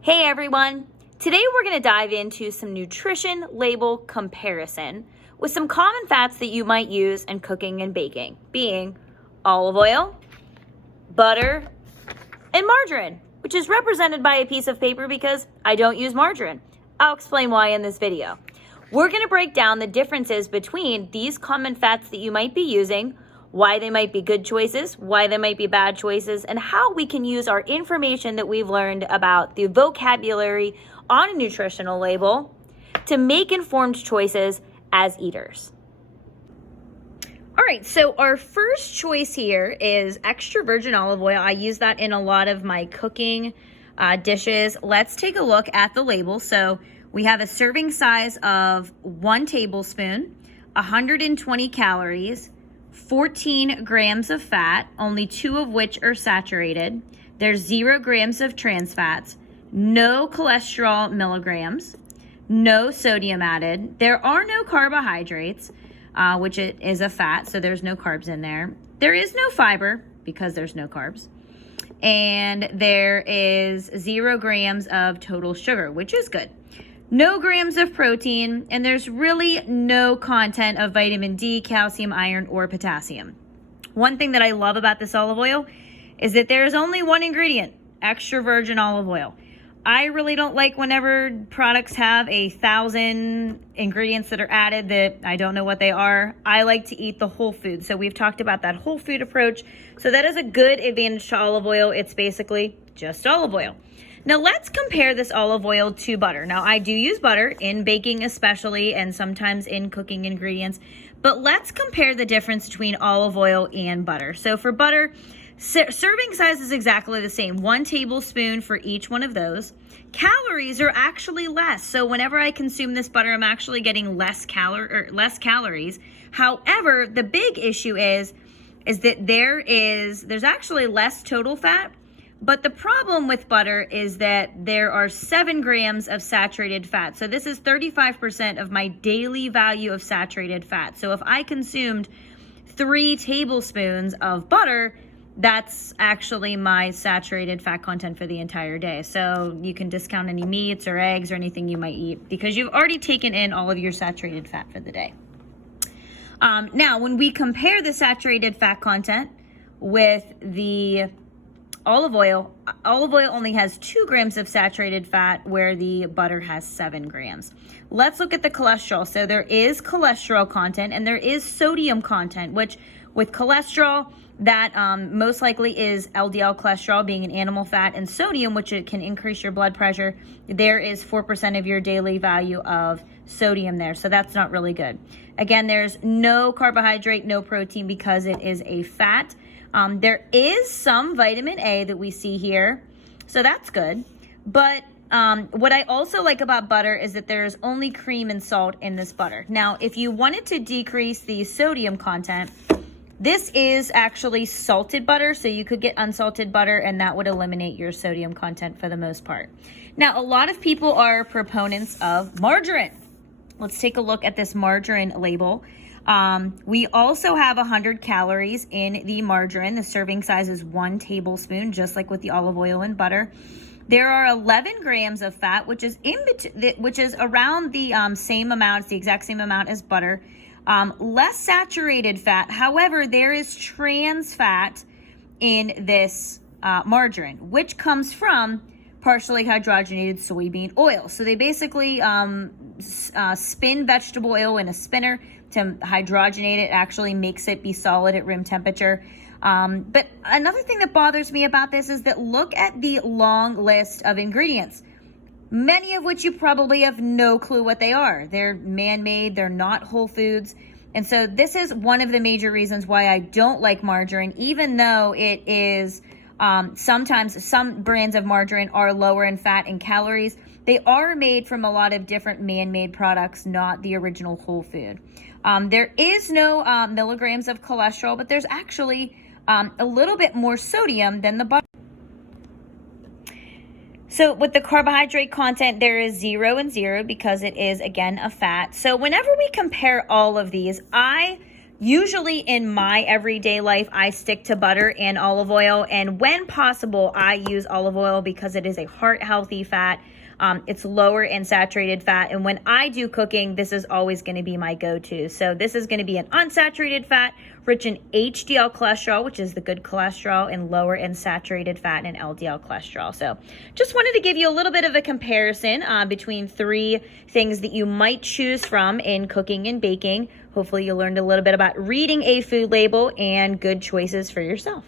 Hey everyone! Today we're going to dive into some nutrition label comparison with some common fats that you might use in cooking and baking, being olive oil, butter, and margarine, which is represented by a piece of paper because I don't use margarine. I'll explain why in this video. We're going to break down the differences between these common fats that you might be using, why they might be good choices, why they might be bad choices, and how we can use our information that we've learned about the vocabulary on a nutritional label to make informed choices as eaters. All right, so our first choice here is extra virgin olive oil. I use that in a lot of my cooking dishes. Let's take a look at the label. So we have a serving size of 1 tablespoon, 120 calories, 14 grams of fat, only 2 of which are saturated. There's 0 grams of trans fats, no cholesterol milligrams, no sodium added. There are no carbohydrates, which it is a fat, so there's no carbs in there. There is no fiber because there's no carbs. And there is 0 grams of total sugar, which is good. No grams of protein, and there's really no content of vitamin D, calcium, iron, or potassium. One thing that I love about this olive oil is that there's only one ingredient, extra virgin olive oil. I really don't like whenever products have 1,000 ingredients that are added that I don't know what they are. I like to eat the whole food. So we've talked about that whole food approach. So that is a good advantage to olive oil. It's basically just olive oil. Now let's compare this olive oil to butter. Now I do use butter in baking especially and sometimes in cooking ingredients, but let's compare the difference between olive oil and butter. So for butter, serving size is exactly the same, 1 tablespoon for each one of those. Calories are actually less. So whenever I consume this butter, I'm actually getting less calories. However, the big issue is that there's actually less total fat. But the problem with butter is that there are 7 grams of saturated fat. So this is 35% of my daily value of saturated fat. So if I consumed 3 tablespoons of butter, that's actually my saturated fat content for the entire day. So you can discount any meats or eggs or anything you might eat because you've already taken in all of your saturated fat for the day. Now, when we compare the saturated fat content with the olive oil only has 2 grams of saturated fat where the butter has 7 grams. Let's look at the cholesterol. So there is cholesterol content and there is sodium content, which with cholesterol, that most likely is LDL cholesterol being an animal fat, and sodium, which it can increase your blood pressure. There is 4% of your daily value of sodium there. So that's not really good. Again, there's no carbohydrate, no protein because it is a fat. There is some vitamin A that we see here, so that's good. But what I also like about butter is that there's only cream and salt in this butter. Now, if you wanted to decrease the sodium content, this is actually salted butter, so you could get unsalted butter and that would eliminate your sodium content for the most part. Now, a lot of people are proponents of margarine. Let's take a look at this margarine label. We also have 100 calories in the margarine. The serving size is 1 tablespoon, just like with the olive oil and butter. There are 11 grams of fat, which is around the same amount. It's the exact same amount as butter. Less saturated fat. However, there is trans fat in this margarine, which comes from partially hydrogenated soybean oil. So they basically spin vegetable oil in a spinner to hydrogenate it, actually makes it be solid at room temperature. But another thing that bothers me about this is that look at the long list of ingredients, many of which you probably have no clue what they are. They're man-made, they're not whole foods. And so this is one of the major reasons why I don't like margarine, even though it is sometimes some brands of margarine are lower in fat and calories. They are made from a lot of different man-made products, not the original whole food. There is no milligrams of cholesterol, but there's actually a little bit more sodium than the butter. So with the carbohydrate content, there is 0 and 0 because it is, again, a fat. So whenever we compare all of these, I Usually in my everyday life, I stick to butter and olive oil, and when possible, I use olive oil because it is a heart-healthy fat. It's lower in saturated fat, and when I do cooking, this is always going to be my go-to. So this is going to be an unsaturated fat, rich in HDL cholesterol, which is the good cholesterol, and lower in saturated fat and LDL cholesterol. So just wanted to give you a little bit of a comparison between 3 things that you might choose from in cooking and baking. Hopefully you learned a little bit about reading a food label and good choices for yourself.